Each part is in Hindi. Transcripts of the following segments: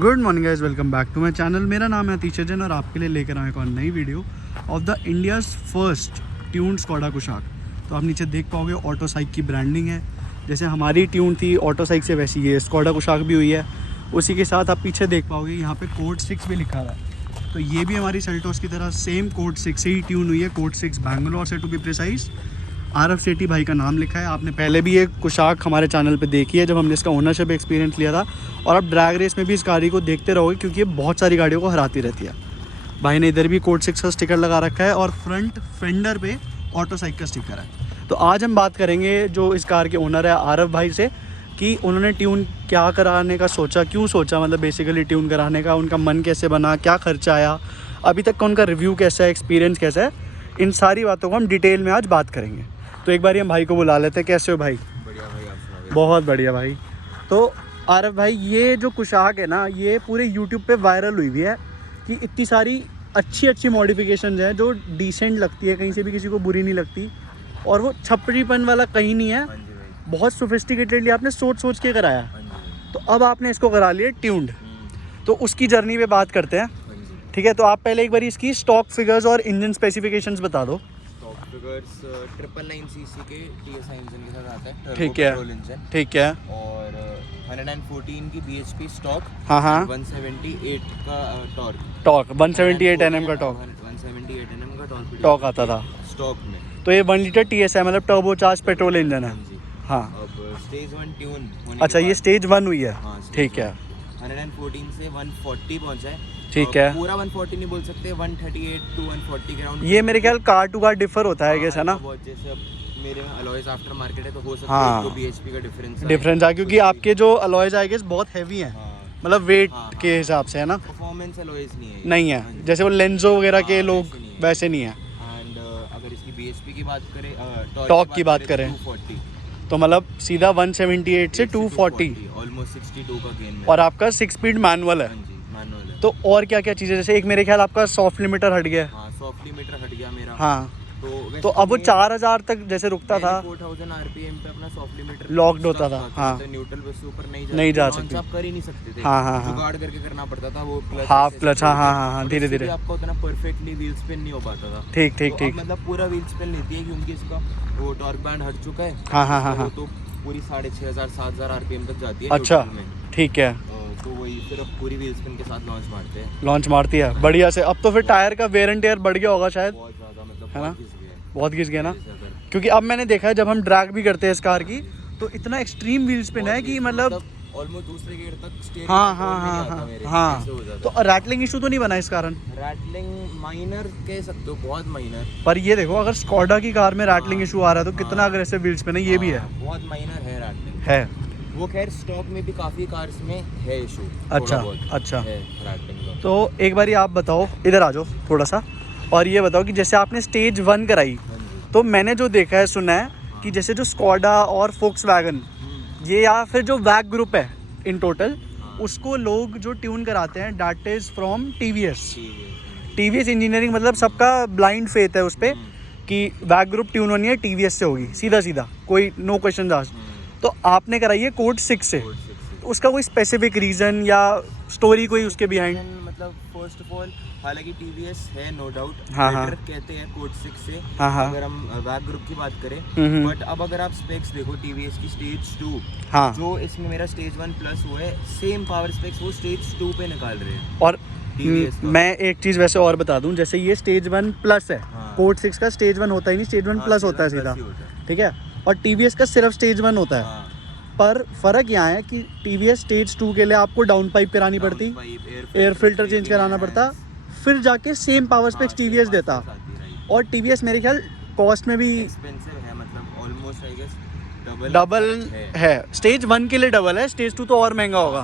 Good morning guys, welcome back to my channel. मेरा नाम है अतीश जैन और आपके लिए लेकर आए एक और नई video of the India's first tune Skoda Kushaq. तो आप नीचे देख पाओगे ऑटो साइक की ब्रांडिंग है। जैसे हमारी ट्यून थी ऑटो साइक से, वैसी ये स्कोडा कुशाक भी हुई है। उसी के साथ आप पीछे देख पाओगे यहाँ पे कोड 6 भी लिखा हुआ है। तो ये भी हमारी सेल्टोस की तरह सेम कोड 6 से ही ट्यून हुई है। कोड 6 बैंगलोर से टू बी प्रिसाइज। आरव सेठी भाई का नाम लिखा है। आपने पहले भी एक कुशाक हमारे चैनल पे देखी है जब हमने इसका ओनरशिप एक्सपीरियंस लिया था, और आप ड्रैग रेस में भी इस गाड़ी को देखते रहोगे क्योंकि ये बहुत सारी गाड़ियों को हराती रहती है। भाई ने इधर भी कोड 6 का स्टिकर लगा रखा है और फ्रंट फेंडर पे ऑटो साइक का स्टिकर है। तो आज हम बात करेंगे जो इस कार के ओनर है आरव भाई से कि उन्होंने ट्यून क्या कराने का सोचा, क्यों सोचा, मतलब बेसिकली ट्यून कराने का उनका मन कैसे बना, क्या खर्चा आया, अभी तक का उनका रिव्यू कैसा है, एक्सपीरियंस कैसा है। इन सारी बातों को हम डिटेल में आज बात करेंगे। तो एक बार हम भाई को बुला लेते हैं। कैसे हो भाई? बढ़िया भाई, आप सुनाओ। बहुत बढ़िया भाई। तो आरव भाई, ये जो कुशाक है ना, ये पूरे यूट्यूब पे वायरल हुई हुई है कि इतनी सारी अच्छी मॉडिफिकेशंस हैं जो डिसेंट लगती है, कहीं से भी किसी को बुरी नहीं लगती, और वो छपरीपन वाला कहीं नहीं है। हाँ जी भाई। बहुत सोफिस्टिकेटेडली आपने सोच के कराया। हाँ जी। तो अब आपने इसको करा लिया ट्यून्ड। तो उसकी जर्नी पे बात करते हैं। हाँ जी। ठीक है, तो आप पहले एक बार इसकी स्टॉक फिगर्स और इंजन स्पेसिफिकेशंस बता दो। स्टॉक फिगर्स 999 सीसी के TSI इंजन के साथ आता है, टर्बो ठीक है, पेट्रोल इंजन। ठीक है। और 114 की BHP स्टॉक। हाँ हाँ। 178 का टॉर्क 178 Nm का टॉर्क 178 Nm का टॉर्क आता था स्टॉक में। तो ये 1 लीटर TSI मतलब टर्बो चार्ज पेट्रोल इंजन है। हाँ जी। हाँ। अब स्टेज 1 ट्यून होने अच्छा, के ये बाद- स्टेज 1 हुई है। हाँ, stage ठीक है, 114 से 140 पहुंचा है। ठीक है। पूरा 140 नहीं बोल सकते, 138 टू 140 के राउंड। ये मेरे ख्याल कार टू कार डिफर होता है कैसा ना। बहुत, जैसे अब मेरे में अलॉयज आफ्टर मार्केट है तो हो सकता हाँ। है तो BHP का डिफरेंस है क्योंकि आपके जो अलॉयज आएंगे बहुत हैवी हैं, मतलब वेट हाँ, के हिसाब से है ना। परफॉर्मेंस अलॉयज नहीं है ये। नहीं हाँ है जी। जैसे वो लेंजो वगैरह के हाँ, लोग वैसे नहीं है। एंड अगर इसकी BHP की बात करें, टॉर्क की बात करें 240 तो मतलब सीधा 178 से 240 ऑलमोस्ट 62 का गेन में। और आपका 6 स्पीड मैनुअल है। हाँ जी, मैनुअल है। तो और क्या क्या चीज़ें, जैसे एक मेरे ख्याल आपका सॉफ्ट लिमिटर हट गया है। हाँ, सॉफ्ट लिमिटर हट गया मेरा। हाँ, तो वैसे तो अब वो 4000 तक जैसे रुकता था, 4000 RPM पे अपना सॉफ्ट लिमिटर लॉक्ड होता था। हाँ, तो न्यूट्रल बस से ऊपर नहीं जा सकते। आप कर ही नहीं सकते थे। हाँ, हाँ, हाँ। जुगाड़ करके करना पड़ता था वो क्लच, हाफ क्लच। हाँ हाँ हाँ हाँ, धीरे धीरे। आपका उतना परफेक्टली व्हील स्पिन नहीं हो पाता था। ठीक ठीक तो ठीक। अब मतलब पूरा व्हील स्पिन लेती है क्योंकि इसका वो टॉर्क बैंड हट चुका है। हाँ हाँ हाँ तो वो हाँ। तो पूरी 6500-7000 RPM तक जाती है अच्छा, neutral में। ठीक है। तो वही फिर अब पूरी व्हील स्पिन के साथ लॉन्च मारते हैं। लॉन्च मारती है बढ़िया से। अब तो फिर टायर का वेयर एंड टेयर बढ़ गया होगा शायद, बहुत ज़्यादा, मतलब है ना? बहुत घिस गया है। बहुत घिस गया ना। जैसे अगर- क्योंकि अब मैंने देखा है जब हम ड्रैग भी करते हैं इस कार की तो इतना एक्सट्रीम व्हील स्पिन है कि मतलब ऑलमोस्ट दूसरे गियर तक स्टीयरिंग हाँ कंट्रोल हाँ में नहीं हाँ आता हाँ मेरे, हाँ। ऐसे हो जाता तो रैटलिंग इशू तो नहीं बना इस कारण? रैटलिंग माइनर कह सकते हो, बहुत माइनर। पर ये देखो, अगर स्कॉडा की कार में रैटलिंग इशू आ रहा है तो कितना अग्रेसिव व्हील स्पिन है, ये भी है। बहुत माइनर है रैटलिंग। है। वो खैर स्टॉक में भी काफी कार्स में है इशू। अच्छा अच्छा। है रैटलिंग का। तो एक बारी आप बताओ, इधर आ जाओ थोड़ा सा, और ये बताओ कि जैसे आपने स्टेज 1 कराई हाँ जी। तो मैंने जो देखा है, सुना है कि जैसे जो स्कॉडा और फोक्सवैगन ये या फिर जो वैग ग्रुप है इन टोटल, उसको लोग जो ट्यून कराते हैं that is from TVS engineering. मतलब सबका ब्लाइंड फेथ है उस पर कि वैग ग्रुप ट्यून होनी है TVS से होगी, सीधा सीधा, कोई नो क्वेश्चन आस्क्ड। तो आपने कराई है कोड 6 से, तो उसका कोई स्पेसिफिक रीज़न या स्टोरी कोई उसके बिहाइंड? मतलब फर्स्ट ऑफ ऑल, हालांकि TVS है नो डाउट, हाँ, हाँ। कहते हैं कोड 6 से। हाँ, हाँ। अगर हम वैग ग्रुप की बात करें, बट अब अगर आप स्पेक्स देखो TVS की स्टेज 2, हाँ। जो इसमें मेरा स्टेज 1 प्लस हुआ है, सेम पावर स्पेक्स वो स्टेज 2 पे निकाल रहे हैं। और TVS का। मैं एक चीज़ वैसे और बता दूं, जैसे ये स्टेज 1 प्लस है। हाँ। कोड 6 का स्टेज 1 होता ही नहीं, स्टेज 1 हाँ, प्लस stage होता है 1 सीधा। plus ही होता है। ठीक है, और TVS का सिर्फ स्टेज 1 होता है। हाँ। पर फ़र्क यहाँ है कि TVS स्टेज 2 के लिए आपको डाउन पाइप करानी पड़ती, एयर फिल्टर चेंज कराना पड़ता, फिर जाके सेम पावर स्पेक्स TVS देता। और TVS मेरे ख्याल कॉस्ट में भी एक्सपेंसिव है, मतलब ऑलमोस्ट आई गेस डबल है। स्टेज 1 के लिए डबल है, स्टेज 2 तो और महंगा होगा।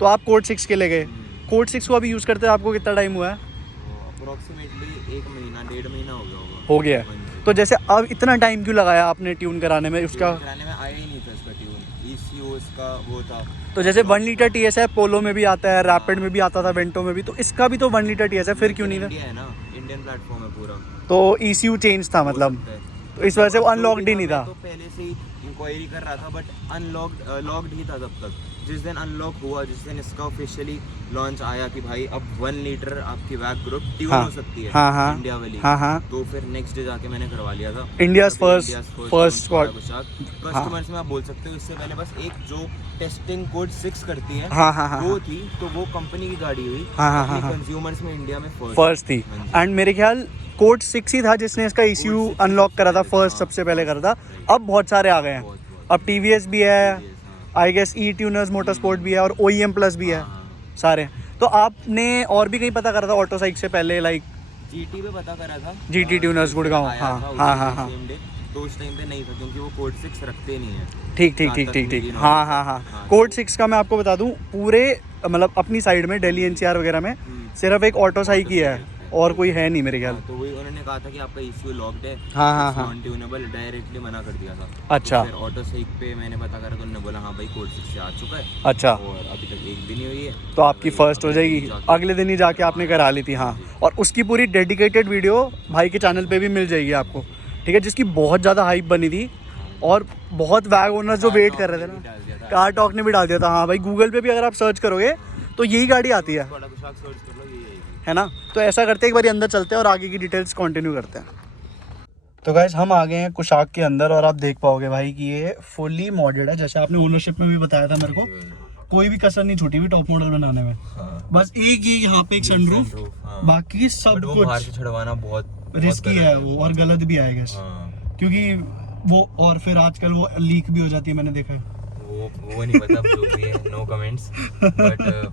तो आप कोड 6 के लिए गए। कोड 6 को अभी यूज़ करते हैं आपको कितना टाइम हुआ है? अप्रोक्सीमेटली 1 महीना 1.5 महीना हो गया होगा। हो गया है। तो जैसे अब इतना टाइम क्यों लगाया आपने ट्यून कराने में उसका? कराने में आया ही नहीं था इसका ट्यून, ECU इसका वो था। तो जैसे 1 लीटर TSI पोलो में भी आता है, रैपिड में भी आता था, वेंटो में भी, तो इसका भी तो 1 लीटर TSI, फिर क्यों नहीं था? इंडिया है ना, इंडियन प्लेटफॉर्म है पूरा। तो ECU चेंज था मतलब, हो सकता है। तो इस वजह से वो अनलॉक्ड ही नहीं था। मैं तो पहले से ही इंक्वायरी कर रहा था, बट लॉक्ड ही था तब तक। जिस दिन अनलॉक हुआ, जिस दिन इसका ऑफिशियली लॉन्च आया कि भाई अब 1 लीटर आपकी वैग ग्रुप ट्यून हाँ, हो सकती है हाँ, इंडिया वाली, हाँ, तो फिर नेक्स्ट डे जाके मैंने करवा लिया था इंडियाज फर्स्ट स्क्वाड। कस्टमर्स में आप बोल सकते हो। इससे पहले बस एक जो टेस्टिंग कोड 6 करती है हाँ, वो थी, तो वो कंपनी की गाड़ी हुई, हाँ, कंज्यूमर्स में इंडिया में फर्स्ट थी। एंड मेरे ख्याल कोड 6 ही था जिसने इसका इश्यू अनलॉक करा था, फर्स्ट सबसे पहले करा था। अब बहुत सारे आ गए हैं, अब TVS भी है, I guess E tuners motor sport भी है, और OEM प्लस भी है सारे। तो आपने और भी कहीं पता करा था ऑटो साइक से पहले, लाइक GT पे पता करा था, GT ट्यूनर्स गुड़गांव? हाँ, तो उस टाइम पे नहीं था क्योंकि वो कोड 6 रखते नहीं है। ठीक। हाँ, कोड 6 का मैं आपको बता दूं, पूरे मतलब अपनी साइड में दिल्ली NCR वगैरह में सिर्फ एक ऑटो साइक ही है और कोई है नहीं मेरे ख्याल। तो वही उन्होंने कहा था कि आपका इश्यू लॉक्ड है, हाँ, नॉन ट्यूनेबल, डायरेक्टली मना कर दिया था। अच्छा। तो फिर ऑटो साइक पे मैंने पता करा तो उन्होंने बोला हाँ भाई कोड 6 से आ चुका है। अच्छा, और अभी तक एक दिन ही हुई है, तो आपकी फर्स्ट हो जाएगी, अगले दिन ही जाके आपने करा ली थी। हाँ, और उसकी पूरी डेडिकेटेड वीडियो भाई के चैनल पे भी मिल जाएगी आपको, ठीक है, जिसकी बहुत ज़्यादा हाइप बनी थी और बहुत वैग ओनर जो वेट कर रहे थे ना, कार टॉक ने भी डाल दिया था। हाँ भाई, गूगल पे भी अगर आप सर्च करोगे तो यही गाड़ी आती है, है ना। तो ऐसा करते हैं, एक बार अंदर चलते हैं और आगे की डिटेल्स कंटिन्यू करते हैं। तो गाइस हम आ गए हैं कुशाक के अंदर और आप देख पाओगे भाई कि ये फुली मॉडेड है, जैसे आपने ओनरशिप में भी बताया था मेरे को, कोई भी कसर नहीं छूटी हुई टॉप मॉडल बनाने में। बस एक ये यहाँ पे एक सनरूफ, बाकी सब कुछ बाहर से छड़वाना बहुत रिस्की है वो, और गलत भी आएगा क्योंकि वो, और फिर आजकल वो लीक भी हो जाती है, मैंने देखा है। वो नहीं पता, जो भी है नो कमेंट्स, बट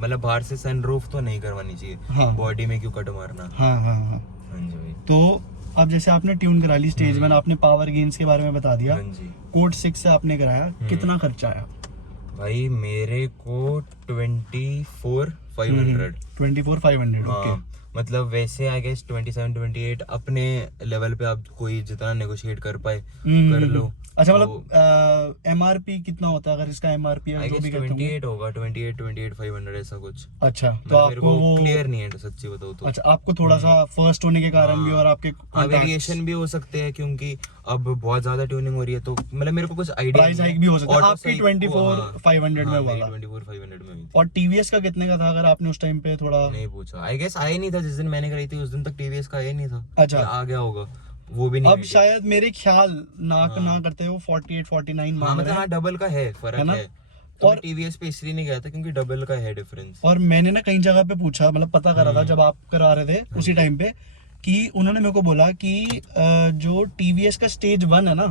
मतलब बाहर से सनरूफ तो नहीं करवानी चाहिए। हाँ। बॉडी में क्यों कट मारना। हाँ जी। तो अब जैसे आपने ट्यून करा ली स्टेज में, आपने पावर गेन्स के बारे में बता दिया, कोड 6 से आपने कराया, कितना खर्चा आया? भाई मेरे को 24,500। ओके। मतलब वैसे आई गेस 27-28 अपने लेवल पे आप कोई जितना नेगोशिएट कर पाए कर लो। अच्छा, मतलब MRP कितना होता है अगर इसका MRP आई गेस 28 होगा, 28,500 ऐसा कुछ। अच्छा, तो आपको वो क्लियर नहीं है सच्ची बताओ तो। अच्छा, आपको थोड़ा सा फर्स्ट होने के कारण भी और आपके वेरिएशन भी हो सकते हैं क्योंकि अब बहुत ज्यादा ट्यूनिंग हो रही है, तो मतलब मेरे को कुछ आइडिया प्राइस हाइक भी हो सकता है। आपकी 24,500 में हुआ, 24,500 में। और TVS का कितने का था अगर आपने उस टाइम पे थोड़ा नहीं पूछा? आई गेस आया नहीं था जिस दिन मैंने कराई थी, उस दिन तक TVS का आया नहीं था। अच्छा, आ गया होगा, वो भी नहीं। अब शायद मेरे ख्याल ना करते हो 48-49 हाँ, मतलब हाँ डबल का है फर्क है। तो और TVS पे इसलिए नहीं गया था क्योंकि डबल का है डिफरेंस। और मैंने ना कई जगह पे पूछा, मतलब पता करा था जब आप करा रहे थे उसी टाइम पे, कि उन्होंने मेरे को बोला कि जो TVS का स्टेज 1 है ना,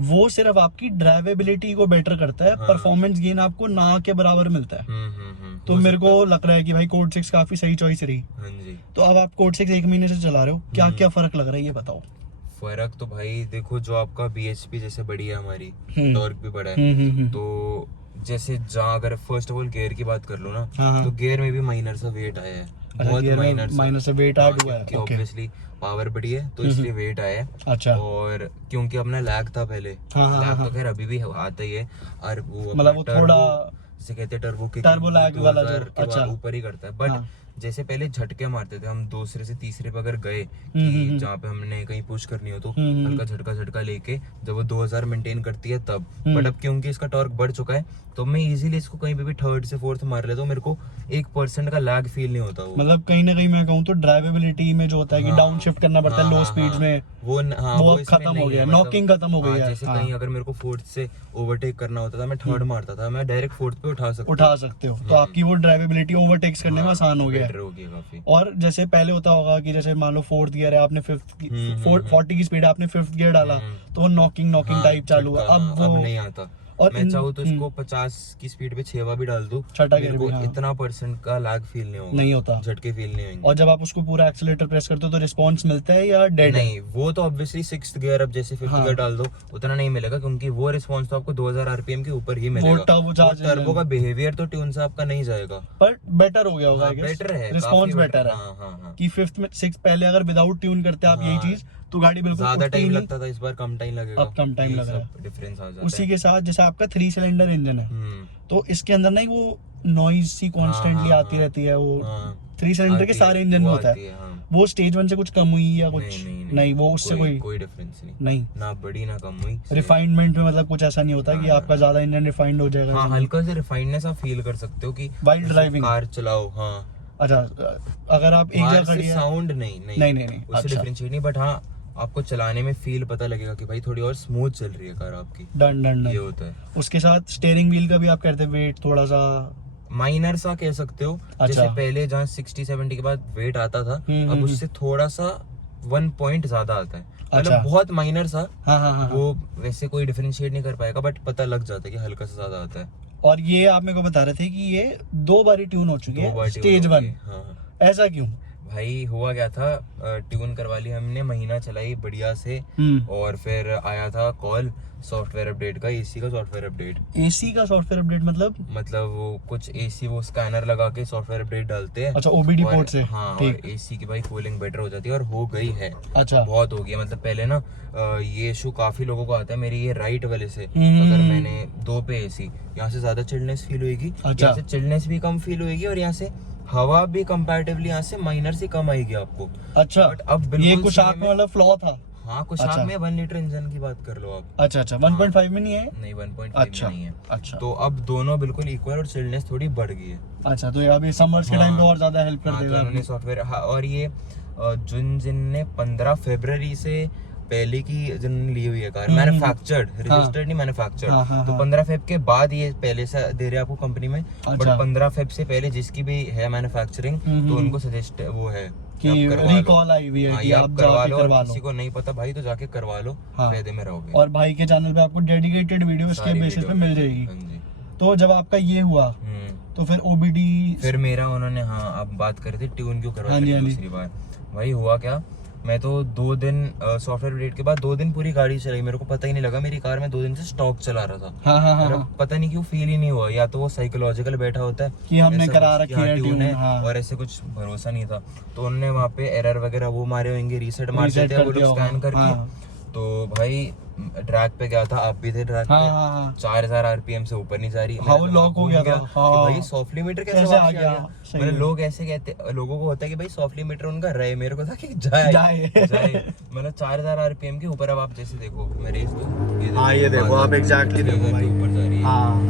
वो सिर्फ आपकी ड्राइवेबिलिटी को बेटर करता है, परफॉर्मेंस गेन आपको ना के बराबर मिलता है। तो मेरे को लग रहा है कि भाई कोड 6 काफी सही चॉइस रही। तो अब आप कोड 6 एक महीने से चला रहे हो, क्या क्या फर्क लग रहा है ये बताओ। फर्क तो भाई देखो, जो आपका BHP जैसे बड़ी है, हमारी टॉर्क भी बड़ा है, तो जैसे जहाँ अगर फर्स्ट ऑफ ऑल गियर की बात कर लो ना, तो गियर में भी माइनर सा वेट आया है, बहुत माइनर से वेट ऐड हुआ है। ऑब्वियसली पावर बढ़ी है तो इसलिए वेट आया है। अच्छा। और क्योंकि अपना लैग था पहले, लैग तो खैर अभी भी आता ही है, और वो मतलब वो थोड़ा से कहते टर्बो लैग वाला जो ऊपर ही करता है। बट जैसे पहले झटके मारते थे हम, दूसरे से तीसरे पे अगर गए कि जहाँ पे हमने कहीं पुश करनी हो तो हल्का झटका लेके जब वो 2000 मेंटेन करती है तब। बट अब क्योंकि इसका टॉर्क बढ़ चुका है तो मैं इजीली इसको कहीं पे भी थर्ड से फोर्थ मार लेता हूँ, मेरे को 1% का लैग फील नहीं होता। वो मतलब कहीं ना कहीं मैं कहूँ तो ड्राइवेबिलिटी में जो होता है कि डाउन शिफ्ट करना पड़ता है लो स्पीड्स में, वो खत्म हो गया, नॉकिंग खत्म हो गई है। जैसे कहीं अगर मेरे को फोर्थ से ओवरटेक करना होता था, मैं थर्ड मारता था, मैं डायरेक्ट फोर्थ पे उठा सकते हो। तो आपकी वो ड्राइवेबिलिटी ओवरटेक्स करने में आसान हो गया काफी। और जैसे पहले होता होगा कि जैसे मान लो 4th गियर है, आपने 40 की स्पीड है, आपने 5th गियर डाला तो वो नॉकिंग टाइप चालू हुआ। अब वो नहीं आता, और मैं चाहूँ तो इसको 50 की स्पीड पे 6 भी डाल दूं, छठा गियर भी, इतना % का लैग फील नहीं होता, झटके फील नहीं होंगे। और जब आप उसको पूरा एक्सीलरेटर प्रेस करते हो तो रिस्पांस मिलता है या डेड? नहीं, वो तो ऑब्वियसली 6th गियर अब जैसे 5th गियर डाल दो उतना नहीं मिलेगा, क्योंकि वो रिस्पांस तो आपको 2000 RPM के ऊपर ही मिलेगा। टर्बो का बिहेवियर तो ट्यून से आपका नहीं जाएगा, पर बेटर हो गया होगा, बेटर है, रिस्पांस बेटर है कि 5th में 6th पहले अगर विदाउट ट्यून करते आप यही चीज तो गाड़ी बिल्कुल ज्यादा टाइम लगता था, इस बार कम टाइम लगेगा। अब कम टाइम लग रहा है, डिफरेंस आ जाता है। उसी के साथ जैसे आपका 3 सिलेंडर इंजन है तो इसके अंदर ना वो नॉइज सी कॉन्स्टेंटली आती रहती है, वो 3 सिलेंडर के सारे इंजन में होता है। वो स्टेज 1 से कुछ कम हुई या कुछ? नहीं, वो उससे कोई डिफरेंस नहीं, नहीं ना बड़ी ना कम हुई। रिफाइनमेंट में मतलब कुछ ऐसा नहीं होता कि आपका ज्यादा इंजन रिफाइंड हो जाएगा? हाँ, हल्का से रिफाइंडनेस आप फील कर सकते हो कि While driving? कार चलाओ। हाँ, अच्छा, अगर आप एक जगह खड़ी है, साउंड नहीं उससे अच्छा, डिफरेंशिएट नहीं, बट हाँ आपको चलाने में फील पता लगेगा कि भाई थोड़ी और स्मूथ चल रही है कार आपकी। डन ये होता है। उसके साथ स्टीयरिंग व्हील का भी आप कहते हैं वेट थोड़ा सा माइनर सा कह सकते हो। अच्छा। जैसे पहले जहाँ 60-70 के बाद वेट आता था, अब उससे थोड़ा सा 1 पॉइंट ज्यादा आता है। मतलब अच्छा। बहुत माइनर सा। हाँ। वो वैसे कोई डिफरेंशिएट नहीं कर पाएगा, बट पता लग जाता है कि हल्का सा ज्यादा आता है। और ये आप मेरे को बता रहे थे कि ये 2 बारी ट्यून हो चुकी 2 है बार स्टेज 1। हाँ, ऐसा क्यों? भाई हुआ क्या था, ट्यून करवा ली हमने, महीना चलाई बढ़िया से, और फिर आया था कॉल सॉफ्टवेयर अपडेट का, एसी का सॉफ्टवेयर अपडेट। एसी का सॉफ्टवेयर अपडेट मतलब वो कुछ एसी वो स्कैनर लगा के सॉफ्टवेयर अपडेट डालते हैं। अच्छा, ओबीडी पोर्ट से? हाँ, ठीक। और एसी की भाई कूलिंग बेटर हो जाती है, और हो गई है। अच्छा, बहुत हो गया। मतलब पहले ना ये इशू काफी लोगों को आता है, मेरी ये राइट वाले से अगर मैंने 2 पे एसी, यहाँ से ज्यादा चिल्डनेस फील होगी, अच्छा। यहाँ से चिल्डनेस भी कम फील होगी, और यहाँ से हवा भी कंपैरेटिवली यहाँ से माइनर से कम आएगी आपको। अच्छा, बट अब बिल्कुल ये कुशाक में मतलब फ्लॉ था? हाँ, कुशाक अच्छा। में 1 लीटर इंजन की बात कर लो आप। अच्छा, 1.5 में नहीं है? नहीं, 1.5 अच्छा, में नहीं है। अच्छा। तो अब दोनों बिल्कुल इक्वल, और चिल्डनेस थोड़ी बढ़ गई है। अच्छा, तो ये अभी समर्स के टाइम पे और ज्यादा हेल्प कर हाँ, तो देगा उन्होंने सॉफ्टवेयर। हाँ, और ये जिनने 15 फरवरी से पहले की जिन ली हुई है कार, मैन्युफैक्चर्ड, रजिस्टर्ड नहीं, मैन्युफैक्चर्ड, तो 15 फेब के बाद ये पहले से दे रहे हैं आपको कंपनी में। बट 15 फेब से पहले जिसकी भी है मैन्युफैक्चरिंग, तो उनको सजेस्ट वो है कि रिकॉल आई हुई है कि आप करवा जाके लो, करवा और लो। किसी को नहीं पता भाई तो जाके करवा लो, फायदे में रहोगे। और भाई के चैनल पे आपको डेडिकेटेड वीडियो इसके बेसिस पे मिल जाएगी। तो जब आपका ये हुआ तो फिर ओबीडी, फिर मेरा उन्होंने, हाँ अब बात कर रहे थे ट्यून क्यों करवा दूसरी बार। भाई हुआ क्या, मैं तो 2 दिन सॉफ्टवेयर अपडेट के बाद 2 दिन पूरी गाड़ी चलाई, मेरे को पता ही नहीं लगा मेरी कार में 2 दिन से स्टॉक चला रहा था। हाँ। पता नहीं क्यों फील ही नहीं हुआ, या तो वो साइकोलॉजिकल बैठा होता है कि हमने ऐसा करा कुछ, रखी है ट्यून है, हाँ। और ऐसे कुछ भरोसा नहीं था। तो उन्होंने वहाँ पे एरर वगैरह वो मारे होंगे, रीसेट मार देते हैं वो लोग स्कैन करके। तो भाई ट्रैक पे गया था, आप भी थे ट्रैक पे, 4000 आरपीएम से ऊपर नहीं जा रही। वो लॉक हो गया था कि भाई सॉफ्ट लिमिटर कैसे आ गया। मतलब लोग ऐसे कहते, लोगों को होता है कि भाई सॉफ्ट लिमिटर उनका रहे, मेरे को था कि जाए। मतलब 4000 आरपीएम के ऊपर। अब आप जैसे देखो, मैं रेस दूं, ये देखो आप एग्जैक्टली देखो भाई, ऊपर जा रही है,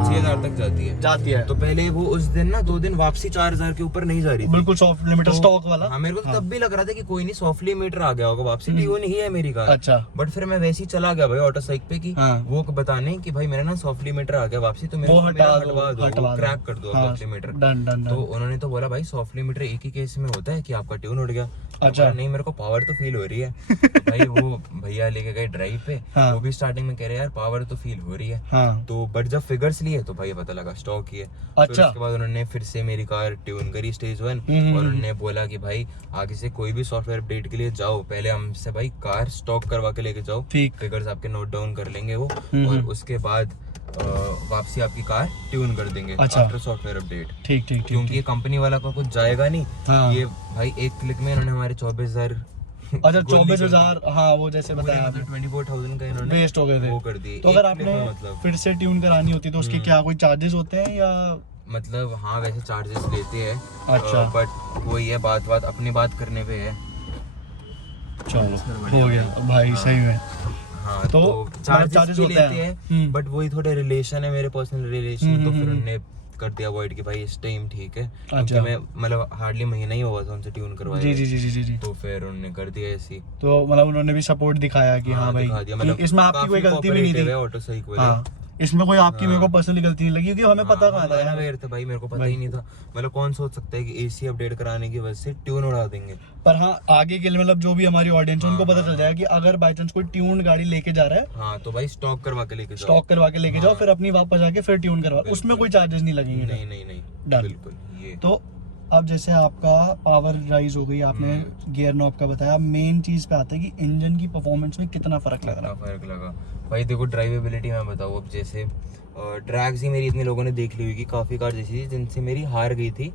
6000 तक जाती है। तो पहले वो उस दिन ना 2 दिन वापसी 4000 के ऊपर नहीं जा रही थी, बिल्कुल सॉफ्ट लिमिटर स्टॉक वाला। हाँ, मेरे को तो तब भी लग रहा था कि कोई नहीं, सॉफ्ट लिमिटर आ गया होगा वापसी, ट्यून ही है मेरी कार। अच्छा, बट फिर मैं वैसे ही चला गया भाई ऑटो साइक पे, कि वो बताने कि भाई मेरा ना सॉफ्ट लिमिटर आ गया वापसी, तो मेरा हटवा दो, क्रैक कर दो सॉफ्ट लिमिटर। तो उन्होंने तो बोला भाई सॉफ्ट लिमिटर एक ही केस में होता है कि आपका ट्यून उड़ गया। अच्छा, नहीं मेरे को पावर तो फील हो रही है। तो भाई वो भैया लेके गए ड्राइव पे, वो भी स्टार्टिंग में कह रहे यार पावर तो फील हो रही है। तो बट जब फिगर्स लिए तो भाई पता लगा स्टॉक ही है। अच्छा, उसके बाद उन्होंने फिर से मेरी कार ट्यून करी स्टेज 1, और उन्होंने बोला कि भाई आगे से कोई भी सॉफ्टवेयर अपडेट के लिए जाओ, पहले हमसे भाई कार स्टॉक करवा के लेके जाओ, फिगर्स आपके नोट डाउन कर लेंगे वो, और उसके बाद वापसी आपकी कार ट्यून कर देंगे आफ्टर सॉफ्टवेयर अपडेट। ठीक, क्योंकि ये कंपनी वाला को कुछ जाएगा नहीं। ये भाई एक क्लिक में इन्होंने हमारे 24,000 अच्छा 24,000 हाँ वो जैसे बताया, 24,000 का इन्होंने वेस्ट हो गए थे, वो कर दिए। तो अगर आपने फिर से ट्यून करानी होती तो उसके क्या कोई चार्जेस होते हैं या? मतलब हाँ वैसे चार्जेस लेते हैं। अच्छा, बट वही है, बात अपनी बात करने पे है। चलो हो गया भाई, सही में। हाँ, तो चार्जेस लेते हैं, बट वही थोड़े रिलेशन है मेरे, पर्सनल रिलेशन, तो फिर उन्होंने कर दिया अवॉइड कि भाई इस टाइम ठीक है। क्योंकि मैं मतलब हार्डली महीना ही हुआ था उनसे ट्यून करवाया। जी। तो फिर उन्होंने कर दिया ऐसी। तो मतलब उन्होंने भी सपोर्ट दिखाया कि हाँ भाई, मतलब इसमें आपकी कोई गलती भी नहीं थी। ऑटो साइक वाले, इसमें कोई आपकी मेरे को पर्सनली गलती नहीं लगी, क्योंकि हमें पता कहाँ था यार, भाई मेरे को पता ही नहीं था। मतलब कौन सोच सकता है कि एसी अपडेट कराने की वजह से ट्यून उड़ा देंगे। पर हाँ आगे के लिए मतलब जो भी हमारी ऑडियंस है उनको पता चल जाएगा कि अगर बाय चांस कोई ट्यून गाड़ी लेके जा रहा है, हाँ तो भाई स्टॉक करवा के लेके जाओ, फिर अपनी वापस आके फिर ट्यून करवा, उसमें कोई चार्जेस नहीं लगेंगे। नहीं बिल्कुल। ये तो अब जैसे आपका पावर राइज हो गई, आपने गियर नॉब का बताया, मेन चीज पे आता है कि इंजन की परफॉर्मेंस में कितना फर्क लगा। भाई देखो ड्राइवेबिलिटी मैं बताऊँ, अब जैसे ड्रैग्स ही मेरी इतने लोगों ने देख ली हुई कि काफी कार जैसी थी जिनसे मेरी हार गई थी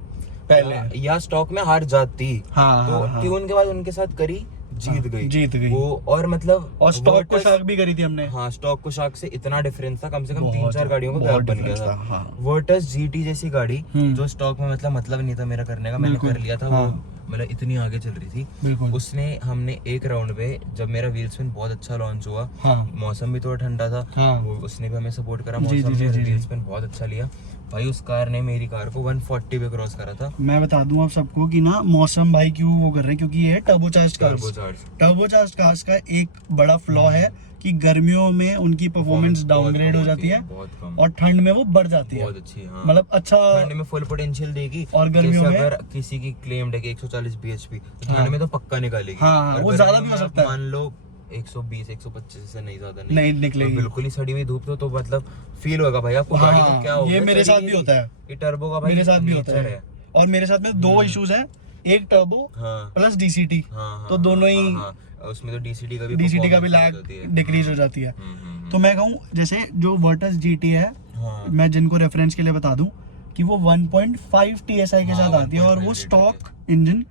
पहले, या स्टॉक में हार जाती। तो ट्यून के बाद उनके साथ करी, जीत गई वो। और मतलब और स्टॉक को शाक भी करी थी हमने। हाँ, स्टॉक को शाक से इतना डिफरेंस था, कम से कम 3-4 गाड़ियों का गैप बन गया था। वर्टस जीटी जैसी गाड़ी जो स्टॉक में मतलब नहीं था मेरा करने का, मैंने कर लिया था। वो मतलब इतनी आगे चल रही थी, बिल्कुल। उसने हमने एक राउंड पे जब मेरा व्हील स्पिन बहुत अच्छा लॉन्च हुआ, हाँ मौसम भी थोड़ा ठंडा था, हाँ वो उसने भी हमें सपोर्ट करा, जी, मौसम जी, में जी, जी, व्हील जी। स्पिन बहुत अच्छा लिया भाई। उस कार ने मेरी कार को 140 पे क्रॉस करा था। मैं बता दूं आप सबको कि ना मौसम भाई क्यों वो कर रहे हैं, क्योंकि ये है turbocharge cars. Turbocharge turbocharge cars का एक बड़ा फ्लॉ है कि गर्मियों में उनकी परफॉर्मेंस डाउनग्रेड हो जाती है बहुत कम, और ठंड में वो बढ़ जाती है। बहुत अच्छी, हाँ। मतलब अच्छा, ठंड में फुल पोटेंशियल देगी, और गर्मियों जैसे में अगर किसी की क्लेम्ड है कि 140 bhp, तो हाँ। ठंड में तो पक्का निकालेगी। हाँ, हाँ, और वो ज्यादा गर्मियों भी हो में सकता है। मान लो 120 125 से नहीं ज्यादा नहीं निकलेगी। और बिल्कुल ही सड़ी हुई धूप तो मतलब फील होगा भाई आपको, हाँ, गाड़ी को क्या हो ये गया, मेरे चली साथ नहीं भी रही। होता है। ये टर्बो का भाई मेरे साथ भी होता नेचर है। और मेरे साथ में दो इश्यूज हैं, एक टर्बो हाँ प्लस डीसीटी, हाँ तो दोनों ही हाँ, उसमें तो डीसीटी का भी लैग performance होती है। डिक्रीज हो जाती है। हम्म। तो मैं कहूँ जैसे जो वर्टस जीटी है, हाँ मैं जिनको रेफरेंस के लिए बता दूं कि वो 1.5 TSI के हाँ, साथ आती है और वो 1.5 स्टॉक इंजन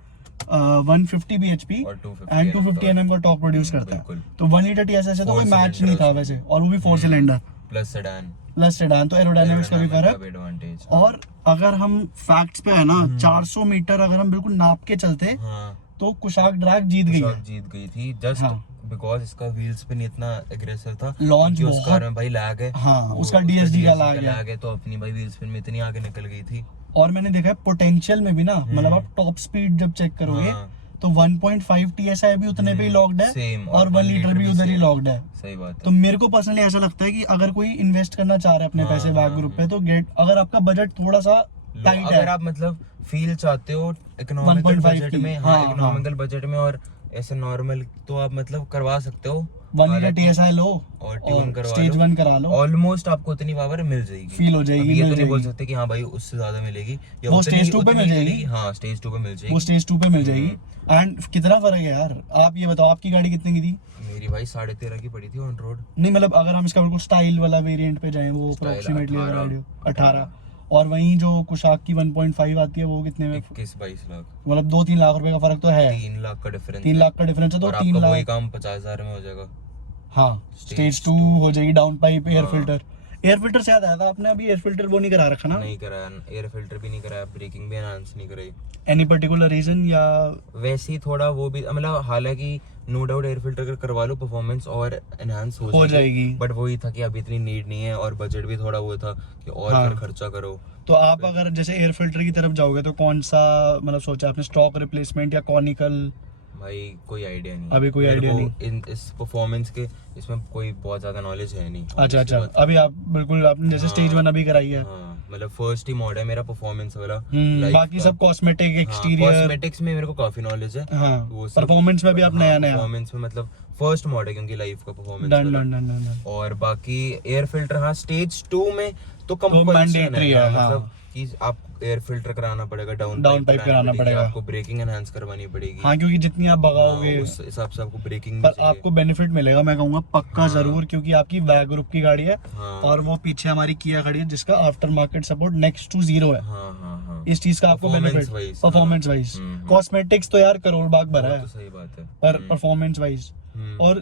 150 bhp और 250 एंड 250 Nm का टॉर्क प्रोड्यूस करता है। बिल्कुल। तो 1 लीटर TSI से तो कोई 4 मैच cylinder नहीं था उसमें वैसे, भी। और वो भी 4 cylinder plus sedan, plus sedan, तो एरोडायनेमिक्स का भी फर्क। एडवांटेज। और अगर हम फैक्ट्स पे है ना 400 मीटर अगर हम बिल्कुल नाप के चलते हाँ तो कुशाक ड्रैग जीत गई है। जीत गई थी जस्ट हाँ। बिकॉज इसका व्हील स्पिन इतना एग्रेसिव था, लॉन्च क्योंकि उस कार बहुत, में भाई लैग है। हाँ, वो उसका DSD का लैग है। लैग है, तो अपनी भाई व्हील स्पिन में इतनी आगे निकल गई थी। और मैंने देखा है पोटेंशियल में भी ना, मतलब आप टॉप स्पीड जब चेक करोगे हाँ। तो 1.5 TSI भी उतने पे ही लॉक्ड है सेम, और 1 लीटर भी उधर ही same। लॉक्ड है। सही बात तो है। मेरे को पर्सनली ऐसा लगता है कि अगर कोई इन्वेस्ट करना चाह रहा है अपने हाँ, पैसे बैक हाँ, ग्रुप पे, तो गेट, अगर आपका बजट थोड़ा सा टाइट अगर है, आप मतलब फील चाहते हो इकोनॉमिकल 1.5 बजट की, में, हाँ, हाँ इकोनॉमिकल बजट में और ऐसे नॉर्मल, तो आप मतलब करवा सकते हो 1 लीटर हालांकि- TSI लो और ट्यून करवा स्टेज लो, 1 करा लो, ऑलमोस्ट आपको उतनी पावर मिल जाएगी, फील हो जाएगी, अब ये मिल तो नहीं बोल जाएगी। सकते कि हाँ भाई उससे ज्यादा मिलेगी, या वो उतनी- स्टेज 2 पे उतनी मिल ही जाएगी। हाँ स्टेज 2 पे मिल जाएगी। वो स्टेज 2 पे मिल जाएगी। एंड कितना फर्क है यार, आप ये बताओ आपकी गाड़ी कितने की थी? मेरी भाई 13.5 की पड़ी थी ऑन रोड। नहीं मतलब अगर हम इसका बिल्कुल स्टाइल वाला वेरिएंट पे जाएं, वो स्टाइल अप्रोक्सीमेटली 18 18, और वहीं जो कुशाक की 1.5 आती है वो कितने में? 21-22 लाख, मतलब 2-3 लाख रुपए का फर्क तो है। 3 लाख का डिफरेंस 3 लाख का डिफरेंस है, तो और 3 आपका वही लाख, काम 50,000 में हो जाएगा। हाँ स्टेज Stage 2 2 हो जाएगी, डाउन पाइप, एयर हाँ। फिल्टर। एयर फिल्टर से याद आया था, आपने अभी एयर फिल्टर वो नहीं करा रखा ना? नहीं कराया, एयर फिल्टर भी नहीं कराया, ब्रेकिंग भी एनहांस नहीं कराई। एनी पर्टिकुलर रीजन या? वैसे ही थोड़ा वो भी मतलब, हालांकि नो डाउट एयर फिल्टर अगर करवा लो परफॉर्मेंस और एनहांस हो जाएगी। बट वही था कि अभी इतनी नीड नहीं है और बजट भी थोड़ा वो था कि और हाँ। फिर खर्चा करो। तो आप अगर जैसे एयर फिल्टर की तरफ जाओगे तो कौन सा मतलब सोचा आपने, स्टॉक रिप्लेसमेंट या कॉनिकल? भाई कोई आइडिया नहीं, अभी कोई मेरे idea को नहीं। इस परफॉर्मेंस के इसमें कोई बहुत ज्यादा नॉलेज है नहीं। अच्छा honestly बात है। अभी आप बिल्कुल, आपने जैसे स्टेज 1 अभी कराई है। हाँ मतलब फर्स्ट ही मॉड है मेरा परफॉर्मेंस वाला। life बाकी का। सब कॉस्मेटिक, हाँ, एक्सटीरियर, कॉस्मेटिक्स में मेरे को काफी नॉलेज है। हाँ, वो सब- परफॉर्मेंस में भी आप नया नया। परफॉर्मेंस में मतलब फर्स्ट मॉड है क्योंकि लाइफ का performance done done done done. और बाकी एयर फिल्टर हाँ स्टेज 2 में तो कंपल्सन mandatory है, हाँ। मतलब कि आप एयर फिल्टर कराना पड़ेगा, डाउन पाइप कराना पड़ेगा, आपको ब्रेकिंग एनहांस करवानी पड़ेगी। हाँ, क्योंकि जितनी आप भगाओगे हाँ, उस हिसाब से आपको ब्रेकिंग पर आपको बेनिफिट मिलेगा, मैं कहूंगा पक्का हाँ। जरूर, क्योंकि आपकी वैग ग्रुप की गाड़ी है हाँ। और वो पीछे हमारी किया खड़ी है जिसका after market support next to 0 है। हाँ हाँ हाँ इस चीज का आपको Performance बेनिफिट, wise, परफॉर्मेंस हाँ। वाइज। हम्म। कॉस्मेटिक्स तो यार करोड़ बाग भरा वो है, तो सही बात है। पर परफॉर्मेंस वाइज। और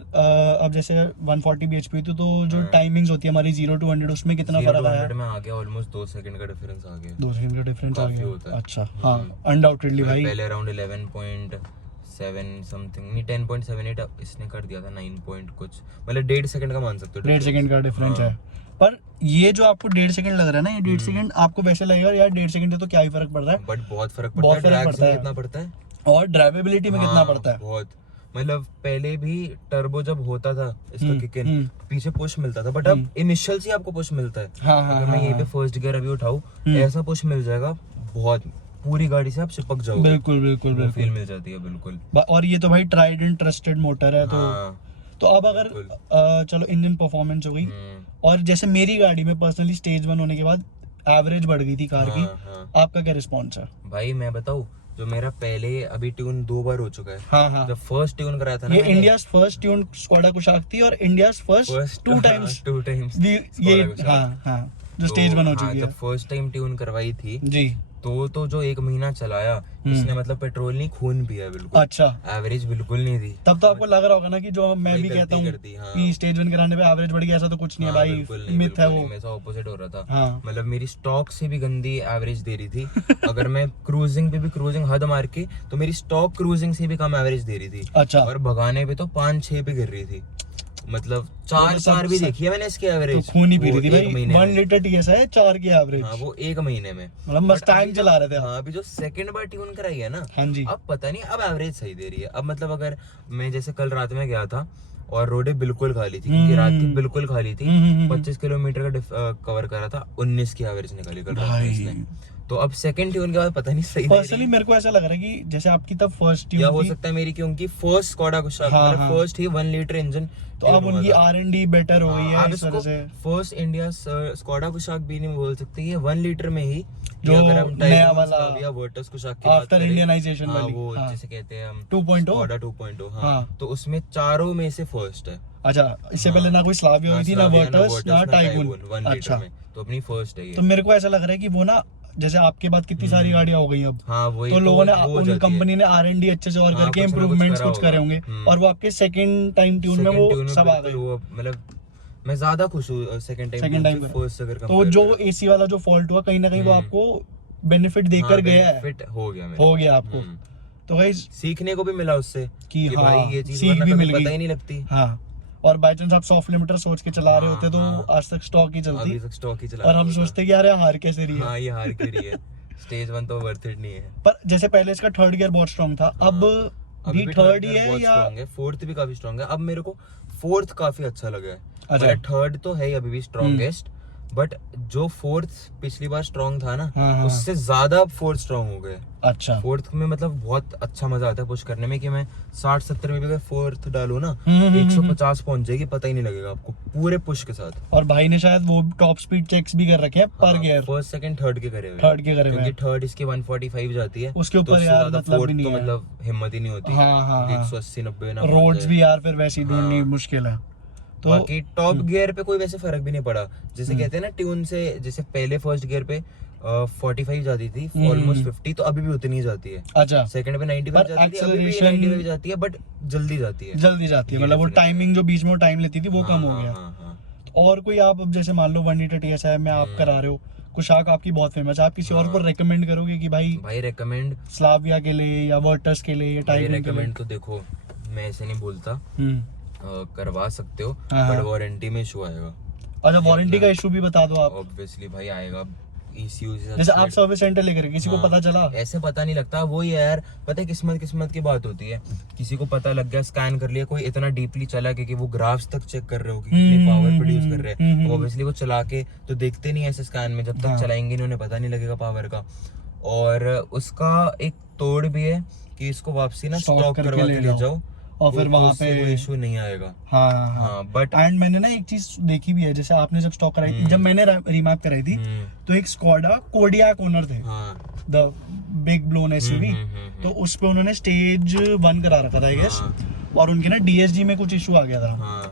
अब जैसे 140 bhp थी, तो जो हाँ। टाइमिंग्स होती है हमारी 0 to 100, उसमें कितना 0 फर्क to आया? 100 में आ गया ऑलमोस्ट 2 सेकंड का डिफरेंस आ गया। 2 सेकंड का डिफरेंस आ काफी गया। होता है। अच्छा हाँ, अनडाउटेडली भाई। पहले अराउंड 11.7 समथिंग नहीं 10.78 इसने कर दिया था 9 पॉइंट कुछ, मतलब 1.5 सेकंड का मान सकते हो। 1.5 सेकंड का डिफरेंस हाँ। है। पर ये जो आपको 1.5 सेकंड लग रहा है ना, ये 1.5 सेकंड आपको वैसे लगेगा यार 1.5 सेकंड है तो क्या ही फर्क पड़ रहा है, बट बहुत फर्क बहुत पड़ता है, फर्क ड्रैग पड़ता है। कितना पड़ता है और ड्राइवेबिलिटी में कितना हाँ, पड़ता है। बहुत मतलब पहले भी टर्बो जब होता था इसका किक इन हम्म। पीछे पुश मिलता था, बट अब इनिशियल से आपको पुश मिलता है। हाँ हाँ अगर मैं यहीं पे फर्स्ट गियर अभी उठाऊं ऐसा पुश मिल जाएगा, बहुत पूरी गाड़ी से आप चिपक जाओगे। बिल्कुल बिल्कुल वो बिल्कुल। फील मिल जाती है बिल्कुल। और ये तो भाई ट्राइड एंड ट्रस्टेड मोटर है, हाँ, तो अब अगर चलो इंजन परफॉर्मेंस हो गई, और जैसे मेरी गाड़ी में पर्सनली स्टेज 1 होने के बाद एवरेज बढ़ गई थी कार की, हाँ। आपका क्या रिस्पॉन्स है? भाई मैं बताऊं, जो मेरा पहले अभी ट्यून 2 बार हो चुका है। हाँ हाँ, जब फर्स्ट ट्यून कराया था ना ये मैंने, India's first tune Skoda Kushaq थी और इंडियाज फर्स्ट 2 टाइम्स 2 टाइम्स ये, हाँ हाँ, जो स्टेज 1 हो चुकी है जब फर्स्ट टाइम ट्यून करवाई थी जी, तो जो 1 महीना चलाया इसने मतलब पेट्रोल नहीं खून पिया बिल्कुल। अच्छा, एवरेज बिल्कुल नहीं दी। तब तो आपको लग रहा होगा ना कि जो मैं भाई भी गलती कहता हूँ कर दी, हाँ। कि स्टेज 1 कराने पे एवरेज बढ़ गया, ऐसा तो कुछ नहीं है हाँ, भाई, बिल्कुल नहीं, मिथ है बिल्कुल वो। नहीं, मेरे साथ ऑपोजिट हो रहा था। हाँ। मतलब मेरी स्टॉक से भी गंदी एवरेज दे रही थी। अगर मैं क्रूजिंग पे भी क्रूजिंग हद मार के, तो मेरी स्टॉक क्रूजिंग से भी कम एवरेज दे रही थी। अच्छा, और भगाने पे तो 5-6 पे गिर रही थी। मतलब वो 4 भी देखी है मैंने इसकी तो एवरेज। खून ही पी रही थी वो भाई, 1 महीने 1 में। लीटर TS है 4 की एवरेज। हाँ, वो 1 महीने में। मतलब But मस्टैंग अभी चला रहे थे आप। हाँ, अभी जो सेकंड बार ट्यून कराई है ना, हाँ जी। अब पता नहीं अब एवरेज सही दे रही है। अब मतलब अगर मैं जैसे कल रात में गया था और रोडें बिल्कुल खाली थी, क्योंकि रात थी, बिल्कुल खाली थी। 25 किलोमीटर का कवर करा था, 19 की एवरेज निकाली कल रात में इसने। तो अब सेकंड ट्यून के बाद पता नहीं सही दे रही पर्सनली है। मेरे को ऐसा लग रहा है कि जैसे आपकी तब फर्स्ट या ट्यून हो थी, सकता है मेरी, क्योंकि फर्स्ट स्कोडा कुशाक, हाँ, मतलब हाँ। फर्स्ट ही 1 लीटर इंजन तो अब उनकी R&D बेटर हो गई है आप इस वजह इसको से। फर्स्ट इंडिया स्कोडा कुशाक भी नहीं बोल सकते, ये 1 लीटर में ही। जो अगर हम नया वाला या वर्टस कुशाक की बात आफ्टर करें, इंडियनाइजेशन हाँ, वाली, वो हाँ। जिसे कहते हैं हम 2.0? स्कोडा 2.0, हाँ। हाँ। तो उसमें चारों में से फर्स्ट है। अच्छा, इससे हाँ। पहले ना कोई स्लाविया हुई थी, ना स्लाविया, वर्टस, ना टाइगुन। 1 लीटर अच्छा, में, तो अपनी फर्स्ट है ये। तो मेरे को ऐसा लग रहा है कि वो ना, जैसे आपके बाद कितनी सारी गाड़ियां हो गई अब, हाँ, वही तो लोगों ने वो हो उन जाती है। कंपनी ने R&D अच्छे से और हाँ, करके कुछ ना कुछ इम्प्रूवमेंट्स करा कुछ करे होगा। होंगे, और वो आपके सेकंड टाइम ट्यून में सेकंड वो ट्यून में सब आ बिल्कुल गए। वो, मतलब मैं ज्यादा खुश हूँ सेकंड सेकंड टाइम टाइम से फर्स्ट अगर तो कंपेयर जो करें तो। AC वाला जो फॉल्ट हुआ, कहीं ना कहीं वो हम्म। आपको बेनिफिट देकर हाँ, गया है, बेनिफिट हो गया मेरे हो को। गया आपको। तो गाइस, सीखने को भी मिला उससे कि कि हाँ, भाई ये चीज सीख वरना भी कभी मिल पता गई। ही नहीं लगती। हाँ, और बाई चांस आप सॉफ्ट लिमिटर सोच के चला रहे हाँ, होते तो हाँ। आज तक स्टॉक ही चलती, अभी तक स्टॉक ही चला और रहा हम होता। सोचते कि यार ये हार कैसे रही है। हाँ, ये हार क्यों रही है। स्टेज 1 तो वर्थ इट नहीं है। पर जैसे पहले इसका थर्ड गियर बहुत स्ट्रॉन्ग था, अब अभी भी थर्ड ही गियर है बहुत या? स्ट्रांग है, फोर्थ भी काफी स्ट्रांग है। अब मेरे को फोर्थ काफी अच्छा लगा है। अच्छा। मतलब थर्ड तो है ही अभी भी स्ट्रॉन्गेस्ट, बट जो फोर्थ पिछली बार स्ट्रांग था ना, हाँ, हाँ। उससे ज्यादा फोर्थ स्ट्रांग हो गए। अच्छा। फोर्थ में मतलब बहुत अच्छा मजा आता है पुश करने में, कि मैं 60-70 में भी अगर फोर्थ डालू ना, 150 पहुंच जाएगी, पता ही नहीं लगेगा आपको पूरे पुश के साथ। और भाई ने शायद वो टॉप स्पीड चेक्स भी कर रखे हैं पर गियर, फर्स्ट सेकंड थर्ड के करे हुए हैं। थर्ड के करे हुए क्योंकि हैं। थर्ड इसकी 145 जाती है, उसके तो ऊपर उससे यार ज्यादा मतलब भी फोर्थ नहीं तो है। मतलब हिम्मत ही नहीं होती। हाँ, हाँ, हाँ। 180-90 ना रोड्स भी यार फिर वैसी हाँ। ढूंढनी मुश्किल है। तो बाकी टॉप गियर पे कोई वैसे फर्क भी नहीं पड़ा। जैसे कहते हैं ना ट्यून से, जैसे पहले फर्स्ट गियर पे 45 जाती थी, ऑलमोस्ट 50, तो अभी भी उतनी ही जाती है। अच्छा, सेकंड पे 95 पर जाती थी, अभी भी acceleration 95 जाती है, बट जल्दी जाती है। जल्दी जाती है, ये मतलब वो difference टाइमिंग जो बीच में टाइम लेती थी वो कम हो हाँ, गया। हाँ, हाँ। तो और कोई आप अब जैसे मान लो 1 लीटर TSI में आप करा रहे हो, कुशाक आपकी बहुत फेमस है, आप किसी और को रेकमेंड करोगे कि भाई रेकमेंड, स्लाविया के लिए या वर्टस के लिए या टाइगन के लिए? रेकमेंड तो देखो मैं ऐसे नहीं बोलता, करवा सकते हो, हाँ, बट वारंटी में इशू आएगा। अच्छा, वारंटी का इशू भी बता दो आप। ऑब्वियसली भाई आएगा। ECU से जैसे आप सर्विस सेंटर लेकर किसी को हाँ, पता चला? ऐसे पता नहीं लगता, वो ही है यार, पता है किस्मत की बात होती है। किसी को पता लग गया, स्कैन कर लिया, कोई इतना डीपली चला कि वो ग्राफ्स तक चेक कर रहे हो कि कितनी पावर प्रोड्यूस कर रहे हैं, तो ऑब्वियसली वो चला के तो देखते नहीं ऐसे स्कैन में, जब तक चलाएंगे नहीं उन्हें पता नहीं लगेगा पावर का। और उसका एक तोड़ भी है कि इसको वापसी ना स्टॉक करवा के ले जाओ, और फिर वहां पे कोई इशू नहीं आएगा। हाँ, हाँ, हाँ, बट एंड मैंने ना एक चीज देखी भी है, जैसे आपने जब स्टॉक कराई थी, जब मैंने रीमैप कराई थी, तो एक स्क्वाडा कोडियाक ओनर थे, द बिग ब्लोन SUV, तो उस पे उन्होंने स्टेज 1 करा रखा था आई गेस, और उनके ना DSG में कुछ इशू आ गया था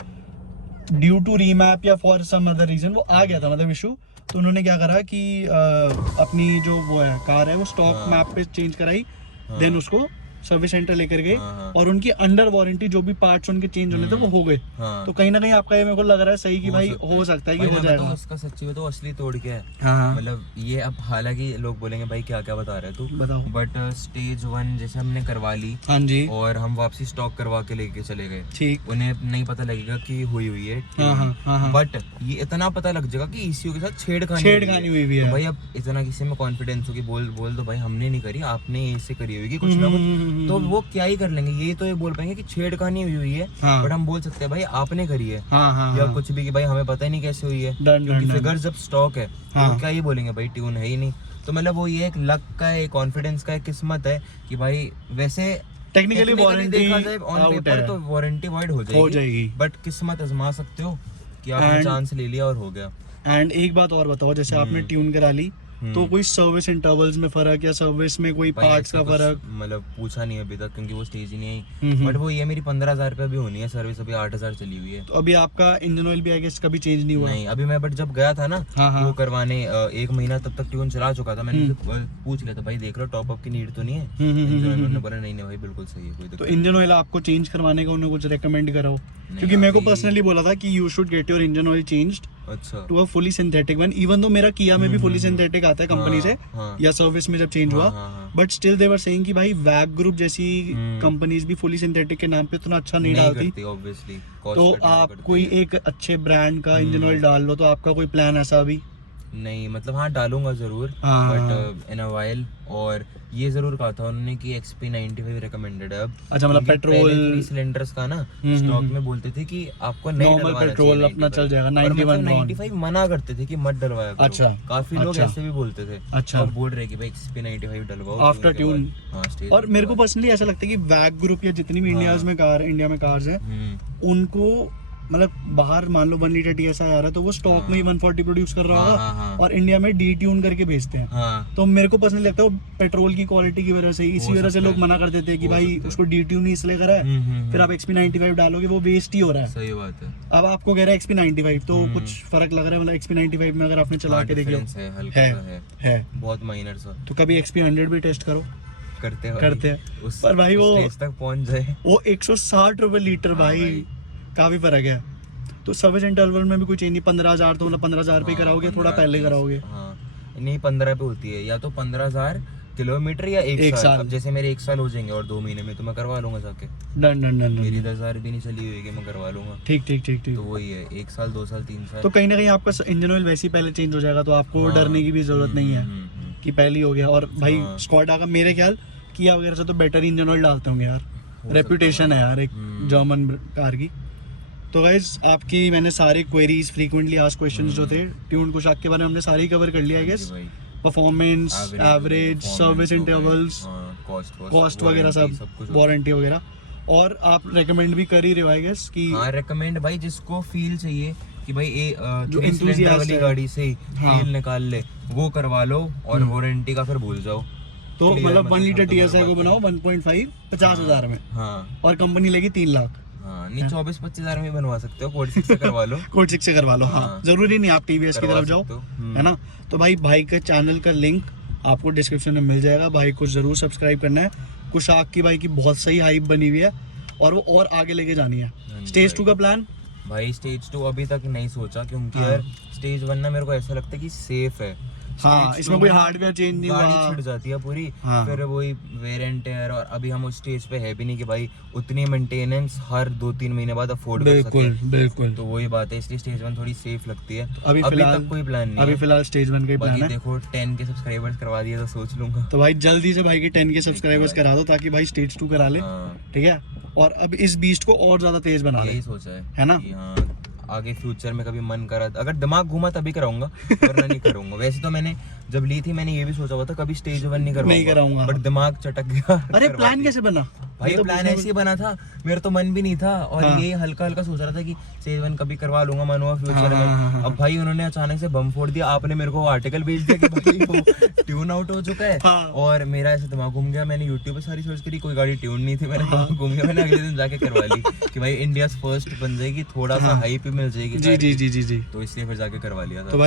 ड्यू टू रीमैप या फॉर सम अदर रीजन, वो आ गया था मतलब इशू। तो उन्होंने क्या करा कि अपनी जो वो है कार है वो स्टॉक मैप पे चेंज कराई, देन उसको सर्विस सेंटर लेकर गए, और उनकी अंडर वारंटी जो भी पार्ट्स उनके चेंज होने थे वो हो गए। तो कहीं ना कहीं आपका ये मेरे को लग रहा है सही कि भाई हो सकता है कि हो जाएगा। उसका सच्ची में तो असली तोड़ के है। हाँ, मतलब ये अब हालांकि लोग बोलेंगे भाई क्या क्या बता रहे तू, बताओ। बट स्टेज 1 जैसे हमने करवा ली, हाँ जी, और हम वापसी स्टॉक करवा के लेके चले गए, ठीक, उन्हें नहीं पता लगेगा कि हुई है, हाँ, बट ये इतना पता लग जाएगा कि ECU के साथ छेड़खानी हुई भी है। तो भाई अब इतना किसी में कॉन्फिडेंस हो कि बोल दो भाई हमने नहीं करी, आपने ऐसे करी होगी कुछ ना कुछ, तो वो क्या ही कर लेंगे। ये तो ये बोल पाएंगे कि छेड़खानी हुई है, बट हम बोल सकते हैं भाई आपने करी है, या कुछ भी कि भाई हमें पता ही नहीं कैसे हुई है, क्योंकि फिगर जब स्टॉक है तो क्या ही बोलेंगे भाई ट्यून है ही नहीं। तो मतलब वो ये एक लक का है, कॉन्फिडेंस का है, किस्मत है कि भाई वैसे टेक्निकली वारंटी देखा जाए ऑन पेपर तो वारंटी वॉइड हो जाएगी, बट किस्मत आजमा सकते हो कि आपने चांस ले लिया और हो गया। एंड एक बात और बताओ, जैसे आपने ट्यून करा ली, तो कोई सर्विस इंटरवल्स में फर्क या सर्विस में कोई भाई पार्ट्स ऐसे का कुछ फर्क? मतलब पूछा नहीं अभी तक, क्योंकि वो स्टेज ही नहीं आई। बट वो ये मेरी 15,000 रुपये भी होनी है, सर्विस अभी 8,000 चली हुई है। तो अभी आपका इंजन ऑयल भी आई गेस कभी चेंज नहीं हुआ? नहीं, अभी मैं बट जब गया था ना हाँ। वो करवाने, 1 महीना तब तक ट्यून चला चुका था, मैंने उनसे पूछ लिया था भाई देख लो टॉप अप की नीड तो नहीं है इंजन ऑयल। उन्होंने बोला नहीं भाई बिल्कुल सही है, कोई तो दिक्कत इंजन ऑयल आपको चेंज करवाने का उन्होंने कुछ रेकमेंड करा हो? नहीं। क्योंकि मेरे को अभी- पर्सनली बोला था कि you should get your engine oil changed अच्छा to a fully synthetic one, even though मेरा किया में भी फुली सिंथेटिक आता है कंपनी से हाँ। या सर्विस में जब चेंज हुआ, हाँ। But still they were saying कि भाई वैग ग्रुप जैसी कंपनीज भी फुली सिंथेटिक के नाम पे उतना अच्छा नहीं डालती। करती ऑब्वियसली, तो आप कोई एक अच्छे ब्रांड का इंजन ऑयल डाल लो, तो आपका कोई प्लान ऐसा अभी? नहीं मतलब हाँ डालूंगा जरूर, हाँ। But in a while. और ये जरूर कहा था उन्होंने कि XP95 रिकमेंडेड है अब। अच्छा, मतलब क्योंकि पेट्रोल- पहले 3 सिलेंडर्स का ना स्टॉक में बोलते थे कि आपको नहीं नॉर्मल डलवाना पेट्रोल चाहिए अपना 95। चल जाएगा, और 91 मतलब नॉन। 95 मना करते थे कि मत डलवाया करो। अच्छा, काफी लोग अच्छा। ऐसे भी बोलते थे। अच्छा। अब बोल रहे कि भाई XP95 डलवाओ आफ्टर के ट्यून। बाद। हाँ, स्टेज और के मेरे को बाद। पर्सनली ऐसा लगता है कि वैग ग्रुप या जितनी भी इंडिया में कार्स हैं, उनको मतलब बाहर मान लो 1 लीटर TSI आ रहा है तो वो स्टॉक में ही 140 प्रोड्यूस कर रहा होगा और इंडिया में डी ट्यून करके भेजते हैं। हाँ। तो मेरे को पर्सनली लगता है वो पेट्रोल की क्वालिटी की वजह से ही, इसी वजह से लोग मना कर देते हैं कि भाई उसको डी ट्यून ही इसलिए करा है, फिर आप XP95 डालोगे वो वेस्ट ही हो रहा है। सही बात है। अब आपको कह रहा है XP95, तो कुछ फर्क लग रहा है मतलब XP95 में अगर आपने चला के देखियो? है, हल्का सा है बहुत माइनर सा। तो कभी XP100 भी टेस्ट करो। करते हैं उस पर भाई वो स्टेज तक पहुंच जाए। वो 160 रुपए लीटर भाई काफी फर्क है। तो सर्विस इंटरवल में भी कोई चेंज नहीं, 15,000 तो मतलब 15,000 पे कराओगे, थोड़ा पहले कराओगे? हाँ नहीं 15 पे होती है, या तो 15,000 किलोमीटर या एक साल। अब जैसे मेरे 1 साल हो जाएंगे और 2 महीने में तो मैं करवा लूंगा जाके। डन मेरी 10,000 भी नहीं चली हुई कि मैं करवा लूंगा। ठीक। तो वही है, 1 साल 2 साल 3 साल। तो कहीं ना कहीं आपका इंजन ऑयल वैसे ही पहले चेंज हो जाएगा, तो आपको डरने की भी जरूरत नहीं है कि पहले ही हो गया। और भाई स्कॉडा का मेरे ख्याल किया वगैरह से तो बेटर इंजन ऑयल डालते होंगे यार, रेपुटेशन है यार एक जर्मन कार की। तो गाइस आपकी मैंने सारी क्वेरीज, फ्रीक्वेंटली आस्क्ड क्वेश्चंस जो थे ट्यून कुशाक के बारे में हमने सारे ही कवर कर लिया। I guess performance, average, service intervals, cost वगैरह सब, वारंटी वगैरह। और आप रेकमेंड भी कर ही रहे हो आई गेस कि हाँ रेकमेंड भाई, जिसको फील चाहिए कि भाई जो 3 सिलेंडर enthusiast वाली है। गाड़ी से फील निकाल ले, वो करवा लो और वारंटी का फिर भूल जाओ। तो Clear, मतलब 1 लीटर खत्म TSI को करवा बनाओ 1.5 50,000 में, हाँ और कंपनी लेगी 3 लाख। हाँ नहीं 24-25 हजार में बनवा सकते हो, कोड 6 से करवा लो। कोड 6 से करवा लो। हाँ, जरूरी नहीं आप TVS की करवा तरफ जाओ, सकते हो। है ना। तो भाई के चैनल का लिंक आपको डिस्क्रिप्शन में मिल जाएगा, भाई को जरूर सब्सक्राइब करना है। कुशाक की भाई की बहुत सही हाइप बनी हुई है और वो और आगे लेके जानी है। स्टेज 2 का प्लान भाई स्टेज 2 अभी तक नहीं सोचा, क्योंकि यार स्टेज 1 ना मेरे को ऐसा लगता है कि सेफ है। हाँ, Stage इसमें 2 कोई में हार्डवेयर चेंज नहीं गाड़ी हुआ, छिड़ जाती है पूरी। हाँ। फिर वही वेयर एंड टेयर, और अभी हम उस स्टेज पे है भी नहीं कि भाई उतनी मेंटेनेंस हर 2-3 महीने बाद अफोर्ड कर सके। बिल्कुल। तो वही बात है, इसलिए स्टेज 1 थोड़ी सेफ लगती है। अभी फिलहाल तक कोई प्लान नहीं अभी है। फिलहाल स्टेज 1 का ही प्लान बाकी है। देखो 10 के सब्सक्राइबर्स करवा दिए तो सोच लूंगा। तो भाई जल्दी से भाई की 10 के सब्सक्राइबर्स करा दो ताकि भाई स्टेज 2 करा ले, हाँ, ठीक है। और अब इस बीस्ट को और ज्यादा तेज बना ले, यही सोचा है ना? कि हाँ आगे फ्यूचर में कभी मन करा, अगर दिमाग घूमा तभी कराऊंगा, वरना नहीं करूंगा। वैसे तो मैंने जब ली थी मैंने ये भी सोचा हुआ था कभी स्टेज 1 नहीं कराऊंगा। बट दिमाग चटक गया। अरे प्लान कैसे बना भाई ये तो प्लान पूछना- ऐसे ही बना था, मेरा तो मन भी नहीं था, और हाँ। ये हल्का हल्का सोच रहा था कि स्टेज 1 कभी करवा लूंगा, मन हुआ फ्यूचर हाँ, में। हाँ। अब भाई उन्होंने अचानक से बम फोड़ दिया, आपने मेरे को आर्टिकल भेज दिया कि भाई वो ट्यून आउट हो चुका है, हाँ। और मेरा ऐसे दिमाग घूम गया। मैंने यूट्यूब पे सारी सर्च करी, कोई गाड़ी ट्यून नहीं थी, मैंने दिमाग घूम गया। मैंने अगले दिन जाके करवा ली कि भाई इंडिया फर्स्ट बन जाएगी, थोड़ा सा हाइप भी मिल जाएगी। जी। तो इसलिए फिर जाके करवा लिया था। तो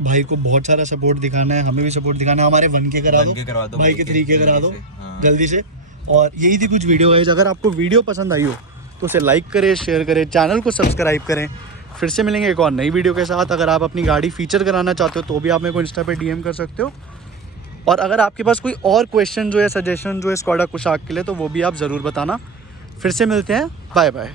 भाई को बहुत सारा सपोर्ट दिखाना है, हमें भी सपोर्ट दिखाना है। हमारे 1 के करा 1 के करवा दो, दो, भाई के 3 के करा दो हाँ। जल्दी से। और यही थी कुछ वीडियो गाइस, अगर आपको वीडियो पसंद आई हो तो उसे लाइक करें, शेयर करें, चैनल को सब्सक्राइब करें। फिर से मिलेंगे एक और नई वीडियो के साथ। अगर आप अपनी गाड़ी फीचर कराना चाहते हो तो भी आप मेरे को इंस्टा पे DM कर सकते हो। और अगर आपके पास कोई और क्वेश्चन जो है, सजेशन जो है स्कॉडा कुशाक के लिए, तो वो भी आप ज़रूर बताना। फिर से मिलते हैं, बाय बाय।